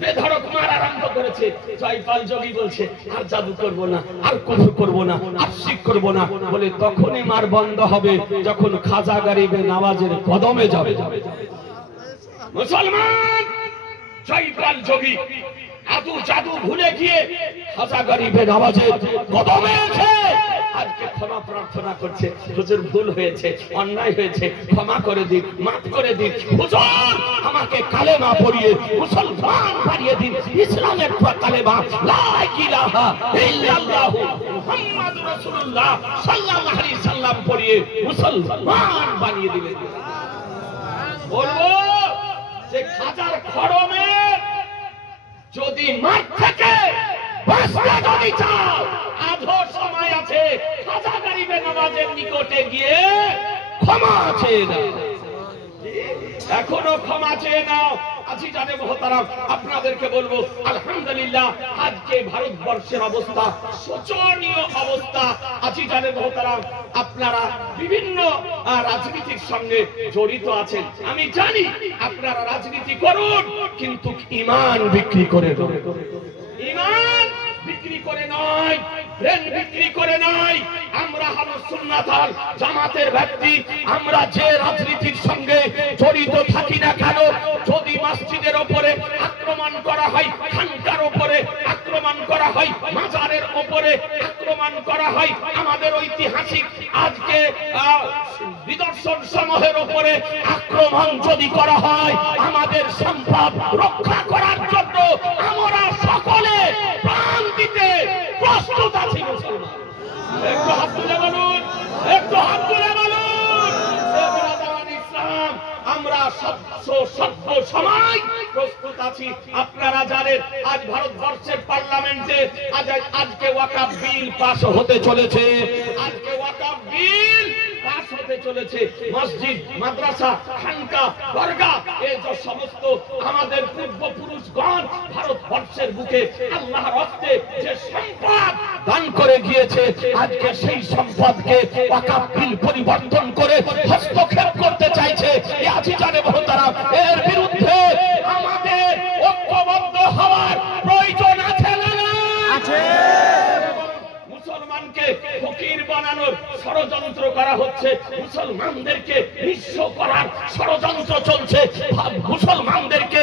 বেধড়ক মার আরম্ভ করেছে। জয়পাল যোগী বলছে আর জাদু করব না, আর কুফর করব না, আর শিরক করব না। বলে তখনই মার বন্ধ হবে যখন খাজা গরিবে নওয়াজের কদমে যাবে। মুসলমান জয়পাল যোগী আদু জাদু ভুলে গিয়ে খাজা গরিবে নওয়াজের কদমে আছে। আজকে ক্ষমা প্রার্থনা করছে, হুজুর ভুল হয়েছে, অন্যায় হয়েছে, ক্ষমা করে দিন, মাফ করে দিন হুজুর, আমাকে কালেমা পড়িয়ে মুসলমান বানিয়ে দিন, ইসলামের কালেমা লা ইলাহা ইল্লাল্লাহ মুহাম্মাদুর রাসূলুল্লাহ সাল্লাল্লাহু আলাইহি সাল্লাম পড়িয়ে মুসলমান বানিয়ে দিবেন। বলবো যে খাজার খড়মে যদি মাঠ থেকে বাঁচতে যদি চাও, আধো সময় আছে, খাজা গরিবে নওয়াজের নিকটে গিয়ে ক্ষমা চেয়ে নাও, এখনো ক্ষমা চেয়ে নাও। আজি জানে মহতারাম, আপনাদেরকে বলবো আলহামদুলিল্লাহ, আজকে ভারতবর্ষের অবস্থা শোচনীয় অবস্থা। আজি জানে মহতারাম, আপনারা বিভিন্ন রাজনীতির সঙ্গে জড়িত আছেন, আমি জানি আপনারা রাজনীতি করুন, কিন্তু ঈমান বিক্রি করে নয়, ঈমান বিক্রি করে নয়, ব্রেন বিক্রি করে নয়। আমরা আহলে সুন্নাত ওয়াল জামাতের ব্যক্তি, আমরা যে রাজনীতির সঙ্গে জড়িত থাকি না কেন, যদি মসজিদের উপরে আক্রমণ করা হয়, খানকার উপরে আক্রমণ করা হয়, মাজারের উপরে আক্রমণ করা হয়, আমাদের ঐতিহাসিক আজকে নিদর্শন সমূহের উপরে আক্রমণ যদি করা হয়, আমাদের সম্পদ রক্ষা করার জন্য আমরা সকলে প্রাণ দিতে প্রস্তুত আছি। মুসলমান একটু হাত তুলে বলুন, একটু হাত তুলে বলুন, ইসলাম আমরা সভ্য সময় প্রস্তুত আছি। আপনারা জানেন আজ ভারতবর্ষের পার্লামেন্টে আজকে ওয়াকফ বিল পাস হতে চলেছে, আজকে ওয়াকফ বিল পাস হতে চলেছে। মসজিদ, মাদ্রাসা, খানকা, দরগা, এই যে সমস্ত আমাদের পূর্বপুরুষগণ ভারতবর্ষের বুকে আল্লাহর হস্তে যে সম্পদ দান করে গিয়েছে, আজকে সেই সম্পদকে ওয়াকফ বিল পরিবর্তন করে হস্তক্ষেপ করতে চাইছে। এই আজিজানে মহতারাম, এর বিরুদ্ধে আমাদের ঐক্যবদ্ধ হওয়ার প্রয়োজন আছে না? আছে। মুসলমানকে ফকির বানানোর ষড়যন্ত্র করা হচ্ছে, মুসলমানদেরকে নিঃস্ব করার ষড়যন্ত্র চলছে, মুসলমানদেরকে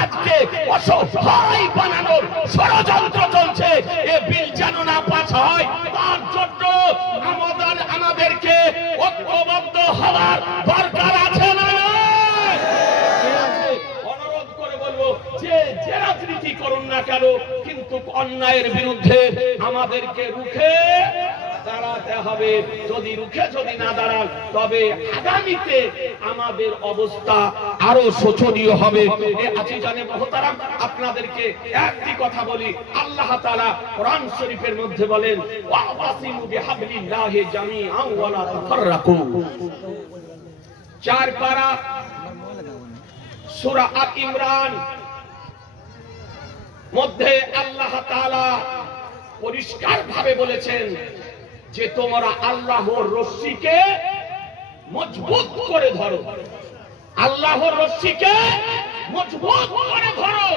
আজকে অসহায় বানানোর ষড়যন্ত্র চলছে। এ বিল যেন না পাস হয়, তার জন্য আমাদেরকে ঐক্যবদ্ধ হওয়ার দরকার আছে না? অনুরোধ করে বলবো যে রাজনীতি করুন না কেন, কিন্তু অন্যায়ের বিরুদ্ধে আমাদেরকে রুখে দাঁড়াতে হবে। যদি রুখে যদি না দাঁড়ান, তবে আগামীতে আমাদের অবস্থা আরো শোচনীয় হবে। আজিজানে মুহতারাম, আপনাদেরকে একটি কথা বলি, আল্লাহ তাআলা কোরআন শরীফের মধ্যে বলেন, ওয়াসিমু বিহাবলিল্লাহি জামিআন ওয়া লা তাফাররাকু। 4 পারা সূরা আল ইমরান মধ্যে আল্লাহ তাআলা পরিষ্কার ভাবে বলেছেন যে তোমরা আল্লাহর রশ্মিকে মজবুত করে ধরো, আল্লাহর রশ্মিকে মজবুত করে ধরো,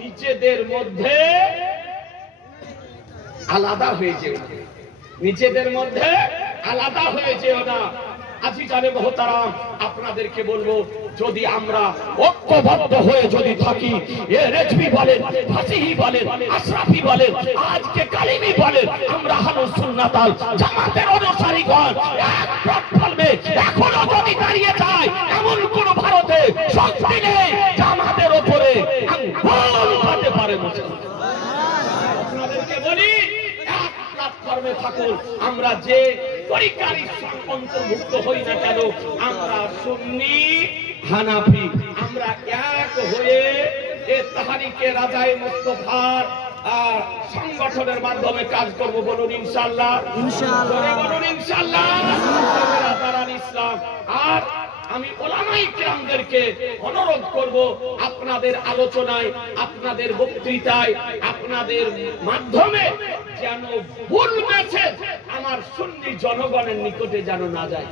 নিজেদের মধ্যে আলাদা হয়ে যেও না, নিজেদের মধ্যে আলাদা হয়ে যেও না। আজিজানে মুহতারাম, আপনাদেরকে বলবো, যদি আমরা ঐক্যবদ্ধ হয়ে যদি থাকি, রেজভি বলেন, ফাসিহি বলেন, আশরাফি বলেন, আজকে কালিমি বলেন, আমরা আহলে সুন্নাত ওয়াল জামাতের অনুসারীগণ এক প্ল্যাটফর্মে এখনো যদি দাঁড়িয়ে যায়, এমন কোন ভারতে শক্তি নেই জামাতের উপরে আঙ্গুল উঠাতে পারে। আপনাদেরকে বলি, এক প্ল্যাটফর্মে থাকুন। আমরা যে তরিকারই অন্তর্ভুক্ত হই না কেন, আমরা সুন্নি, হানাফি, আমরা এক হয়ে তাহরিকে রাজায়ে মুস্তাফার সংগঠনের মাধ্যমে কাজ করব। বলুন ইনশাআল্লাহ, ইনশাআল্লাহ, বলুন ইনশাআল্লাহ। ইসলাম। আর আমি উলামায়ে কেরামদেরকে অনুরোধ করব, আপনাদের আলোচনায়, আপনাদের বক্তৃতায়, আপনাদের মাধ্যমে যেন ভুল মেসেজ আমার সুন্নি জনগণের নিকটে যেন না যায়।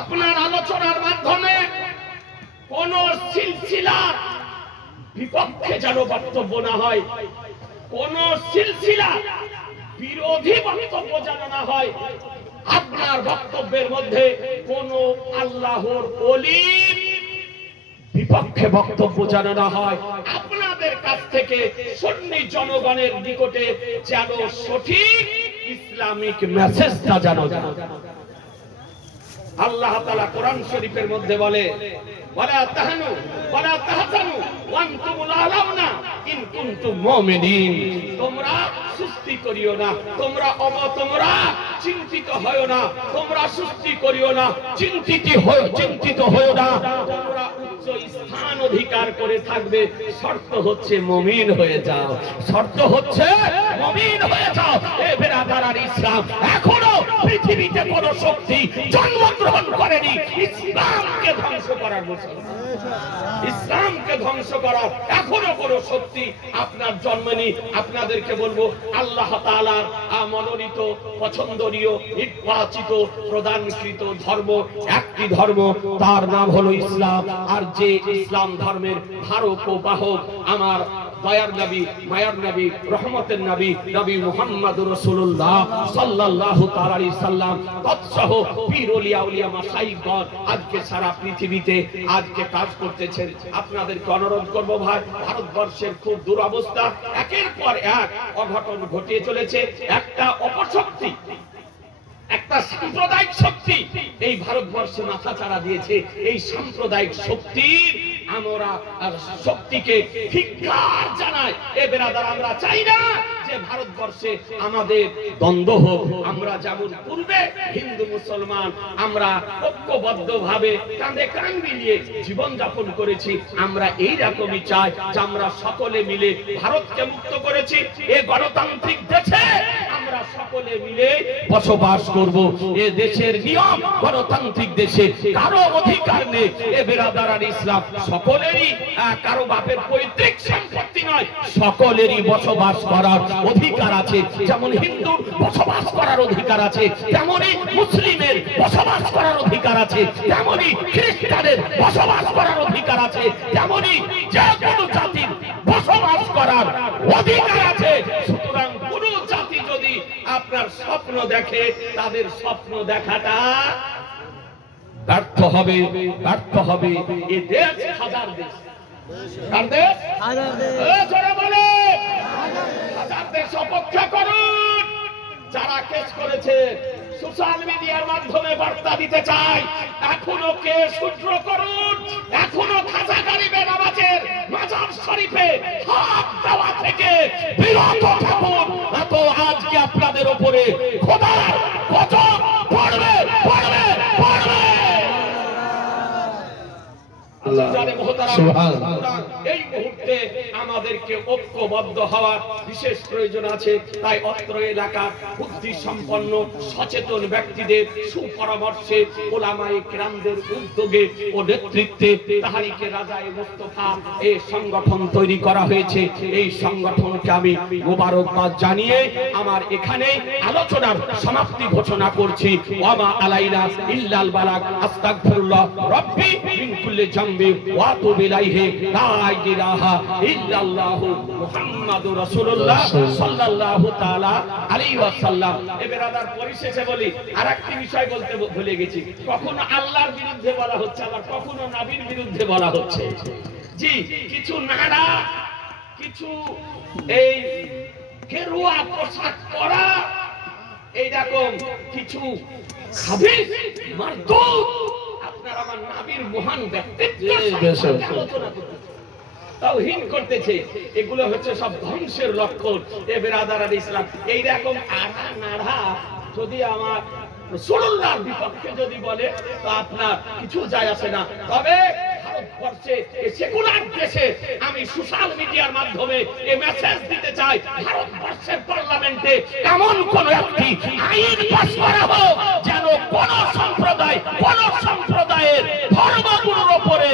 আপনার আলোচনার মাধ্যমে কোন সিলসিলা বিপক্ষে যেন বক্তব্য না হয়, কোন সিলসিলা বিরোধী বক্তব্য যেন না হয়, আপনার বক্তব্যের মধ্যে কোন আল্লাহর ওলির বিপক্ষে বক্তব্য যেন না হয়, আপনাদের কাছ থেকে সুন্নি জনগণের নিকটে যেন সঠিক ইসলামিক মেসেজটা যেন আল্লাহ তাআলা কোরআন শরীফের মধ্যে বলে, ওয়ালা তাহানু ওয়ালা তাহজানু ওয়া আনতুমুল আলাউনা ইন কুনতুম মুমিনিন। তোমরা সুস্তি করিও না, তোমরা চিন্তিত হয়ো না, তোমরা সুস্তি করিও না, চিন্তিত হয়ো না, তোমরা উচ্চ স্থান অধিকার করে থাকবে। শর্ত হচ্ছে মুমিন হয়ে যাও, শর্ত হচ্ছে মুমিন হয়ে যাও। এ বেরাদার ইসলাম, এখনো পৃথিবীতে কোন শক্তি জন্মগ্রহণ করেনি ইসলামকে ধ্বংস করার মতো। ইসলামকে ধ্বংস করার এখনো কোন শক্তি আপনার জন্মেনি। আপনাদেরকে বলবো, আল্লাহ তাআলার মনোনীত, পছন্দনীয়, নির্বাচিত, প্রদানকৃত ধর্ম একটি ধর্ম, তার নাম হলো ইসলাম। আর যে ইসলাম ধর্মের ধারক ও বাহক আমার দয়ার নবী, মায়ার নবী, রহমতের নবী, নবী মুহাম্মদুর রাসূলুল্লাহ সাল্লাল্লাহু তাআলা আলাইহি সাল্লাম তৎসহ পীর ওলিয়া উলিয়া মাশাইখগণ আজকে সারা পৃথিবীতে আজকে কাজ করতেছেন। আপনাদেরকে অনুরোধ করব ভাই, ভারতবর্ষের খুব দুরবস্থা, একের পর এক অঘটন ঘটিয়ে চলেছে। একটা অপশক্তি, একটা সাম্প্রদায়িক শক্তি এই ভারতবর্ষে মাথা চাড়া দিয়েছে। এই সাম্প্রদায়িক শক্তির আমরা শক্তিকে ধিক্কার জানাই। এ বেরাদার, আমরা চাই না যে ভারতবর্ষে আমাদের দ্বন্দ্ব হোক। আমরা যেমন পূর্বে হিন্দু মুসলমান আমরা ঐক্যবদ্ধ ভাবে কাঁধে কাঁধ মিলিয়ে জীবন যাপন করেছি, আমরা এই রকমই চাই যে আমরা সকলে মিলে ভারতকে মুক্ত করেছি। এ গণতান্ত্রিক দেশে আমরা সকলে মিলে বসবাস করব। এ দেশের নিয়ম, গণতান্ত্রিক দেশে কারো অধিকার নেই। এ বেরাদার ইসলাম, সকলেরই কারো বাপের পৈতৃক সম্পত্তি নয়, সকলেরই বসবাস করার অধিকার আছে। যেমন হিন্দুর বসবাস করার অধিকার আছে, তেমনি মুসলিমের বসবাস করার অধিকার আছে, তেমনি খ্রিস্টানের বসবাস করার অধিকার আছে, তেমনি যে কোনো জাতির বসবাস করার অধিকার আছে। সুতরাং কোন জাতি যদি আপনার স্বপ্ন দেখে, তাদের স্বপ্ন দেখাটা ব্যর্থ হবে, ব্যর্থ হবে। এ দেশ হাজার দেশ, কার দেশ? হাজার দেশ। জোরে বলে, হাজার দেশ অপেক্ষা করুন। যারা কেস করেছে, সোশ্যাল মিডিয়ার মাধ্যমে বার্তা দিতে চাই, এখনো কেস শুদ্ধ করুন, এখনো খাজা গরিবের নামাজের মাজার শরীফে হাত দেওয়া থেকে বিরত থাকুন। তো আজকে আপনাদের উপরে খোদার গজব পড়বে, পড়বে, পড়বে। এই মুহূর্তে আমাদেরকে ঐক্যবদ্ধ হওয়ার বিশেষ প্রয়োজন আছে। তাই অত্র এলাকার বুদ্ধি সম্পন্ন সচেতন ব্যক্তিদের সুপরামর্শে, ওলামায়ে কেরামদের উদ্যোগে ও নেতৃত্বে তাহরিকে রাজায়ে মুস্তাফা এই সংগঠন তৈরি করা হয়েছে। এই সংগঠনকে আমি মোবারকবাদ জানিয়ে আমার এখানে আলোচনার সমাপ্তি ঘোষণা করছি। ওয়ামা আলাইনা ইল্লাল বালাগ, আস্তাগফিরুল্লাহ রাব্বি মিন কুল্লি জামবি ওয়া আতুবু ইলাইহি, লা ইলাহা ইল্লাল্লাহু মুহাম্মাদুর রাসূলুল্লাহ সাল্লাল্লাহু তাআলা আলাইহি ওয়াসাল্লাম। এ বেরাদার, পরিশেষে বলি, আরেকটি বিষয় বলতে ভুলে গেছি। কখনো আল্লাহর বিরুদ্ধে বলা হচ্ছে, আবার কখনো নবীর বিরুদ্ধে বলা হচ্ছে। জি, কিছু নাড়া, কিছু এই গেরুয়া পোশাক পরা, এইরকম কিছু খাবিস মারদুদ আপনার আমার নবীর মহান ব্যক্তিত্ব আলোচনা করতে তাওহীন করতেছে। এগুলো হচ্ছে সব ধ্বংসের লক্ষণ। এ বেরাদার ইসলাম, এইরকম আড়া নাড়া যদি আমার রাসূলুল্লাহর বিপক্ষে যদি বলে, তো আপনার কিছু যায় আসে না। তবে ভারতবর্ষে সেকুলার দেশে আমি সোশ্যাল মিডিয়ার মাধ্যমে এই মেসেজ দিতে চাই, ভারতবর্ষের পার্লামেন্টে এমন কোন একটি আইন পাস করা হোক যেন কোন সম্প্রদায়ের ধর্মগুলোর উপরে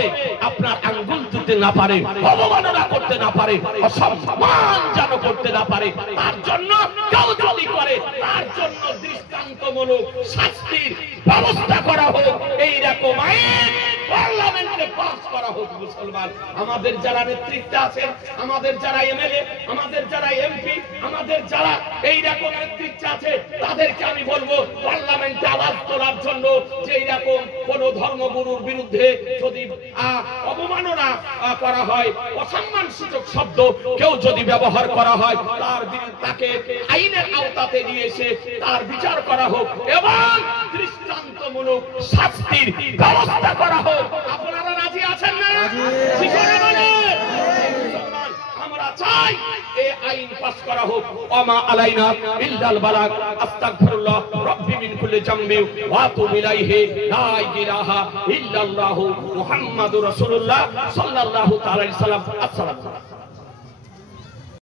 আপনার আঙ্গুল তুলতে না পারে, অবমাননা করতে না পারে, অসম্মান যেন করতে না পারে। তার জন্য কেউ যদি করে, তার জন্য দৃষ্টান্তমূলক শাস্তির ব্যবস্থা করা হোক। এইরকম আইন পার্লামেন্টে পাস করা হোক। মুসলমান আমাদের যারা নেতৃত্বে আছেন, আমাদের যারা এমএলএ, আমাদের যারা এমপি, আমাদের যারা এই রকম নেতৃত্বে আছে, তাদেরকে আমি বলবো পার্লামেন্টে আওয়াজ তোলার জন্য যে এইরকম কোন ধর্মগুরুর বিরুদ্ধে যদি অবমাননা করা হয়, অসম্মান সূচক শব্দ কেউ যদি ব্যবহার করা হয়, তার বিরুদ্ধে তাকে আইনের আওতাতে নিয়ে এসে তার বিচার করা হোক এবং দৃষ্টান্তমূলক শাস্তির ব্যবস্থা করা হোক। আপনারা রাজি আছেন না? আমরা চাই এই আইন পাস করা হোক। ওমা আলাইনা ইল্লাল বালাগ। আস্তাগফিরুল্লাহ রাব্বি মিন কুল্লি জামবি ওয়া আতুবু ইলাইহি লা ইলাহা ইল্লাল্লাহু মুহাম্মাদুর রাসূলুল্লাহ সাল্লাল্লাহু তাআলা আলাইহি ওয়াসাল্লাম। আসসালামু আলাইকুম।